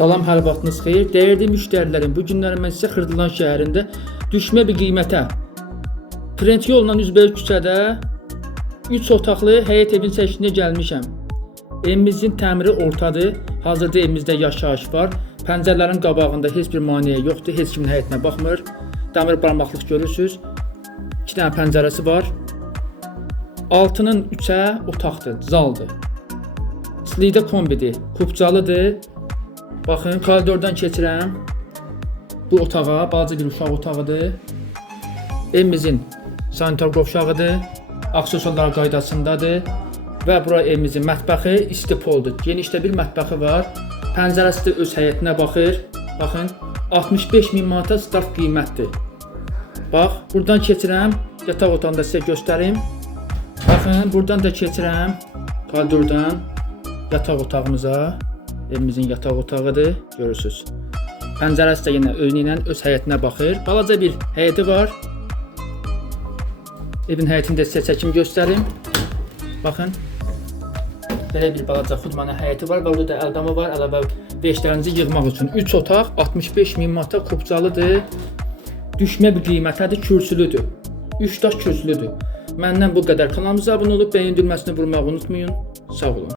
Salam, hər vaxtınız xeyir. Dəyərli müştərilərim, bu günlər mən sizə Xırdalan şəhərində düşmə bir qiymətə Trend yolla üzbəüz küçədə 3 otaqlı həyət evin çəkisində gəlmişəm. Evimizin təmiri ortadır. Hazırda evimizdə yaşayış var. Pəncərələrin qabağında heç bir maneə yoxdur. Heç kimin həyətinə baxmır. Dəmir barmaqlıq görürsüz. 2 dənə pəncərəsi var. Altının 3-ə otaqdır, zaldır. Slidə kombidir, kubcalıdır. Baxın, koridordan keçirəm. Bu otağa, balaca bir uşaq otağıdır. Evimizin sanitar qovşağıdır. Aksesuarlar qaydasındadır. Və bura evimizin mətbəxi, istipoldur. Genişdə bir mətbəxi var. Pəncərəsi də öz həyətinə baxır. Baxın, 65.000 manata start qiymətdir. Bax, buradan keçirəm. Yataq otağında sizə göstərim. Baxın, buradan da keçirəm. Koridordan yataq otağımıza. Evimizin yataq otağıdır, görürsüz. Pəncərəsi də yenə önüylə öz həyətinə baxır. Balaca bir həyəti var. Evin həyətində sizə çəkim göstərim. Baxın. Belə bir balaca xudmanə həyəti var və orada da əldamı var. Əlavə veşlərinizi yığmaq üçün. 3 otaq 65.000 manata kubcalıdır. Düşmə bir qiymətədir, kürsülüdür. 3 daş kürsülüdür. Məndən bu qədər. Kanalımıza abunə olub bəyəndirməsini vurmağı unutmayın. Sağ olun.